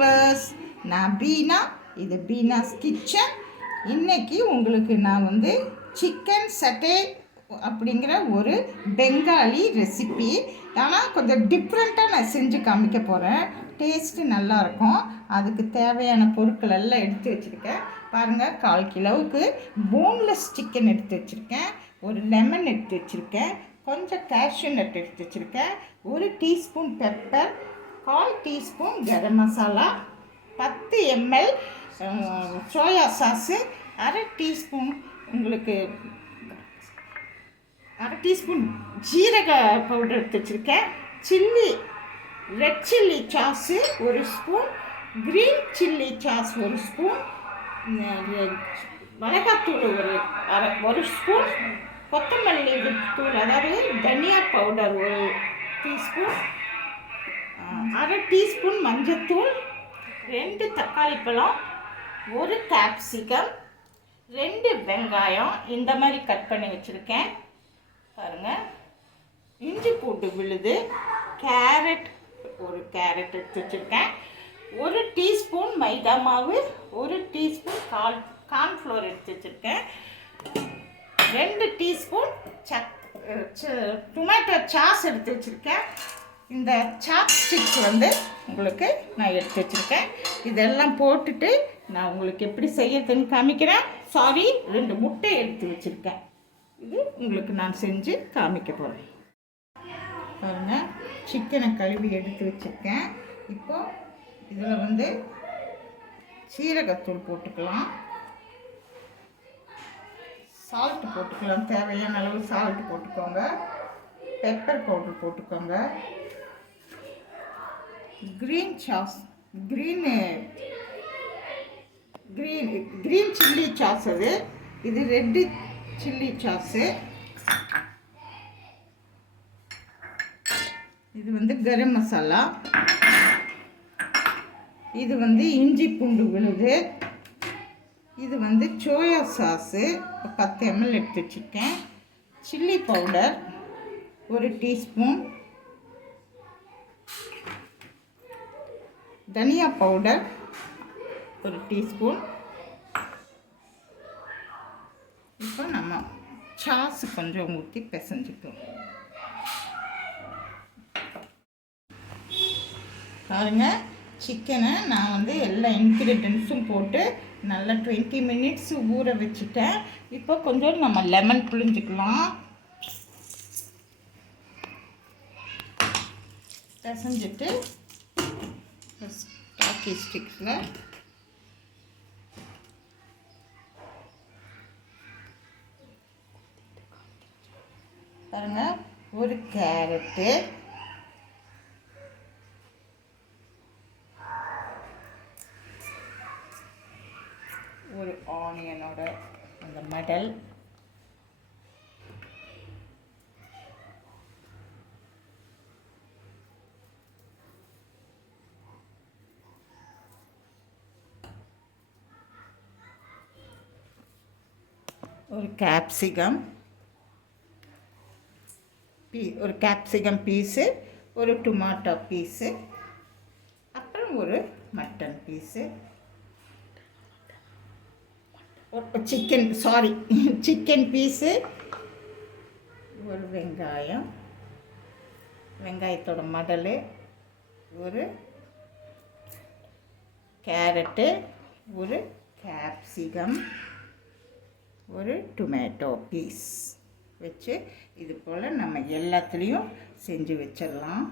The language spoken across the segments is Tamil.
வீவர்ஸ், நான் பீனா, இது பீனாஸ் கிச்சன். இன்றைக்கி உங்களுக்கு நான் வந்து சிக்கன் சட்டே அப்படிங்கிற ஒரு பெங்காலி ரெசிபி. ஆனால் கொஞ்சம் டிஃப்ரெண்ட்டாக நான் செஞ்சு காமிக்க போகிறேன். டேஸ்ட்டு நல்லாயிருக்கும். அதுக்கு தேவையான பொருட்கள் எல்லாம் எடுத்து வச்சுருக்கேன் பாருங்கள். 1/4 கிலோவுக்கு போன்லெஸ் சிக்கன் எடுத்து வச்சுருக்கேன், ஒரு லெமன் எடுத்து வச்சுருக்கேன், கொஞ்சம் கேஷ்யூ நட் எடுத்து வச்சுருக்கேன், 1 teaspoon pepper, 1/4 teaspoon garam masala, 10 ml soya sauce, 1/2 teaspoon உங்களுக்கு 1/2 டீஸ்பூன் ஜீரக பவுடர் எடுத்து வச்சுருக்கேன், red chilli sauce 1 spoon, green chilli sauce 1 spoon, மிளகாத்தூள் ஒரு ஸ்பூன், கொத்தமல்லி தூள் அதாவது தனியா பவுடர் 1 டீஸ்பூன், 1/2 டீஸ்பூன் மஞ்சத்தூள், 2 தக்காளி பழம், 1 கேப்சிகம், 2 வெங்காயம் இந்த மாதிரி கட் பண்ணி வச்சுருக்கேன் பாருங்கள். இஞ்சி பூண்டு விழுது, கேரட், 1 கேரட் எடுத்து வச்சுருக்கேன், 1 டீஸ்பூன் மைதா மாவு, 1 டீஸ்பூன் கார்ன்ஃப்ளோர் எடுத்து வச்சுருக்கேன், 2 டீஸ்பூன் டொமேட்டோ சாஸ் எடுத்து வச்சுருக்கேன். இந்த சாப்ஸ்டிக்ஸ் வந்து உங்களுக்கு நான் எடுத்து வச்சுருக்கேன். இதெல்லாம் போட்டுட்டு நான் உங்களுக்கு எப்படி செய்யறதுன்னு காமிக்கிறேன். 2 முட்டை எடுத்து வச்சுருக்கேன். இது உங்களுக்கு நான் செஞ்சு காமிக்க போகிறேன் பாருங்கள். சிக்கனை கழுவி எடுத்து வச்சுருக்கேன். இப்போது இதில் வந்து சீரகத்தூள் போட்டுக்கலாம், சால்ட்டு போட்டுக்கலாம், தேவையான அளவு சால்ட்டு போட்டுக்கோங்க, பெப்பர் பவுடர் போட்டுக்கோங்க, க்ரீன் சில்லி சாஸ், இது ரெட்டு சில்லி சாஸு, இது வந்து கரம் மசாலா, இது வந்து இஞ்சி பூண்டு விழுது, இது வந்து சோயா சாஸு 10 ml எடுத்து வச்சுருக்கேன், சில்லி பவுடர் 1 டீஸ்பூன், தனியா பவுடர் 1 டீஸ்பூன். இப்போ நம்ம சாஸ் கொஞ்சம் ஊற்றி பிசைஞ்சுக்கலாம் பாருங்கள். சிக்கனை நான் வந்து எல்லா இன்க்ரீடியன்ஸும் போட்டு நல்லா 20 மினிட்ஸ் ஊற வச்சுட்டேன். இப்போ கொஞ்சம் நம்ம லெமன் புழிஞ்சிக்கலாம். பிசைஞ்சிட்டு டாக்கி ஸ்டிக்ஸில் பாருங்கள். 1 கேரட்டு, 1 ஆனியனோட அந்த மெடல், ஒரு கேப்சிகம் பீஸு, ஒரு டொமாட்டோ பீஸு, அப்புறம் ஒரு மட்டன் பீஸு, சிக்கன் பீஸு, ஒரு வெங்காயத்தோட மடல், ஒரு கேரட்டு, ஒரு கேப்சிகம், ஒரு டொமேட்டோ பீஸ் வச்சு இது போல் நம்ம எல்லாத்துலேயும் செஞ்சு வச்சிடலாம்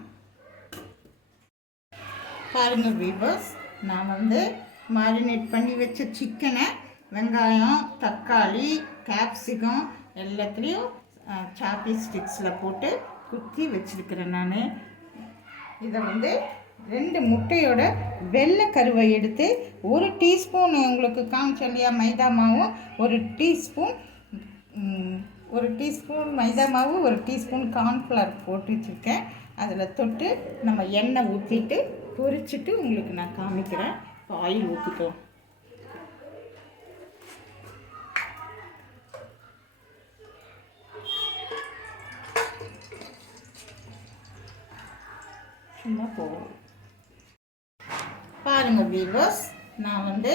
பாருங்கள் வீவர்ஸ். நான் வந்து மேரினேட் பண்ணி வச்ச சிக்கனை வெங்காயம், தக்காளி, கேப்சிகம் எல்லாத்துலேயும் சாப்பி ஸ்டிக்ஸில் போட்டு குத்தி வச்சுருக்கிறேன். நான் இதை வந்து 2 முட்டையோட வெள்ளை கருவை எடுத்து 1 டீஸ்பூன் உங்களுக்கு காமிச்சோம் இல்லையா மைதா மாவும், 1 டீஸ்பூன் மைதா மாவு, 1 டீஸ்பூன் கார்ன்ஃப்ளவர் போட்டு வச்சுருக்கேன். அதில் தொட்டு நம்ம எண்ணெய் ஊற்றிட்டு பொரிச்சிட்டு உங்களுக்கு நான் காமிக்கிறேன். ஆயில் ஊற்றிக்கலாம். சும்மா போகும் பாருங்கள் வீவர்ஸ், நான் வந்து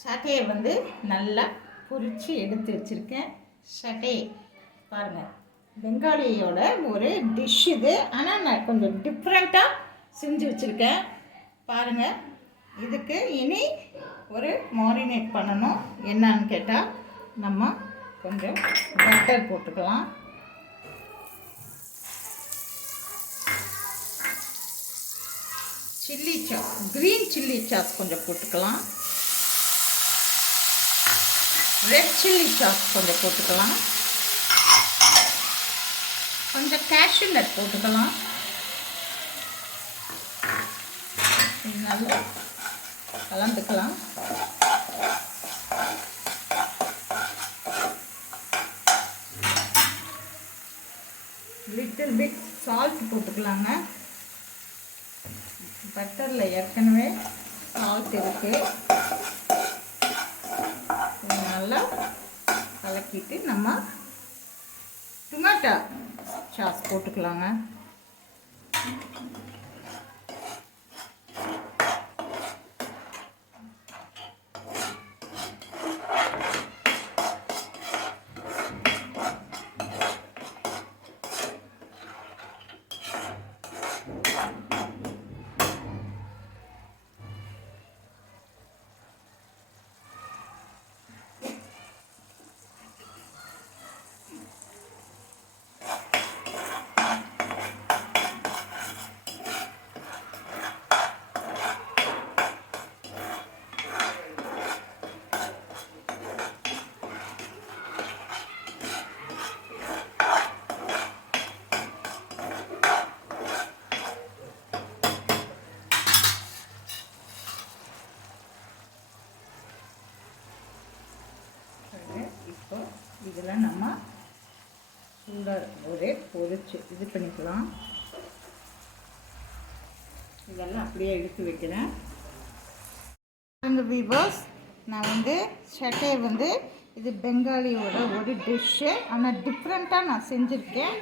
சட்டையை வந்து நல்லா பொரித்து எடுத்து வச்சுருக்கேன். சட்டை பாருங்கள், பெங்காலியோட ஒரு டிஷ் இது. ஆனால் நான் கொஞ்சம் டிஃப்ரெண்ட்டாக செஞ்சு வச்சுருக்கேன். பாருங்கள், இதுக்கு இனி ஒரு மாரினேட் பண்ணணும். என்னன்னு கேட்டால் நம்ம கொஞ்சம் பட்டர் போட்டுக்கலாம். Chilli sauce, green chilli sauce கொஞ்சம் போட்டுக்கலாம். ரெட் சில்லி சாஸ் கொஞ்சம் போட்டுக்கலாம். கொஞ்சம் கேஷ்யூ நட் போட்டுக்கலாம். நல்லா கலந்துக்கலாம். லிட்டில் பிட் சால்ட் போட்டுக்கலாங்க. பட்டரில் ஏற்கனவே சால்ட் இருக்குது. நல்லா கலக்கிட்டு நம்ம டொமேட்டோ சாஸ் போட்டுக்கலாங்க. இப்போ இதில் நம்ம சூடாக ஒரே பொரிச்சு இது பண்ணிக்கலாம். இதெல்லாம் அப்படியே எடுத்து வைக்கிறேன். இந்த வீவர்ஸ், நான் வந்து சட்டையை வந்து இது பெங்காலியோட ஒரு டிஷ்ஷு. ஆனால் டிஃப்ரெண்ட்டாக நான் செஞ்சுருக்கேன்.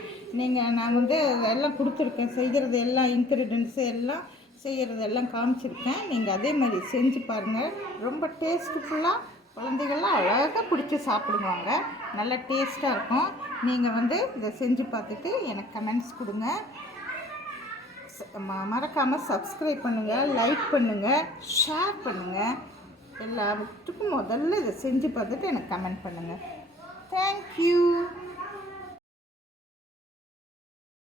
நான் வந்து எல்லாம் கொடுத்துருக்கேன், செய்கிறது எல்லாம் இன்க்ரீடியன்ட்ஸு எல்லாம் செய்கிறது எல்லாம் காமிச்சிருக்கேன். நீங்கள் அதே மாதிரி செஞ்சு பாருங்கள். ரொம்ப டேஸ்ட்ஃபுல்லாக குழந்தைகள்லாம் அழகாக பிடிச்சி சாப்பிடுவாங்க. நல்லா டேஸ்ட்டாக இருக்கும். நீங்கள் வந்து இதை செஞ்சு பார்த்துட்டு எனக்கு கமெண்ட்ஸ் கொடுங்க. மறக்காமல் சப்ஸ்கிரைப் பண்ணுங்கள், லைக் பண்ணுங்கள், ஷேர் பண்ணுங்கள். எல்லாத்துக்கும் முதல்ல இதை செஞ்சு பார்த்துட்டு எனக்கு கமெண்ட் பண்ணுங்கள். தேங்க்யூ.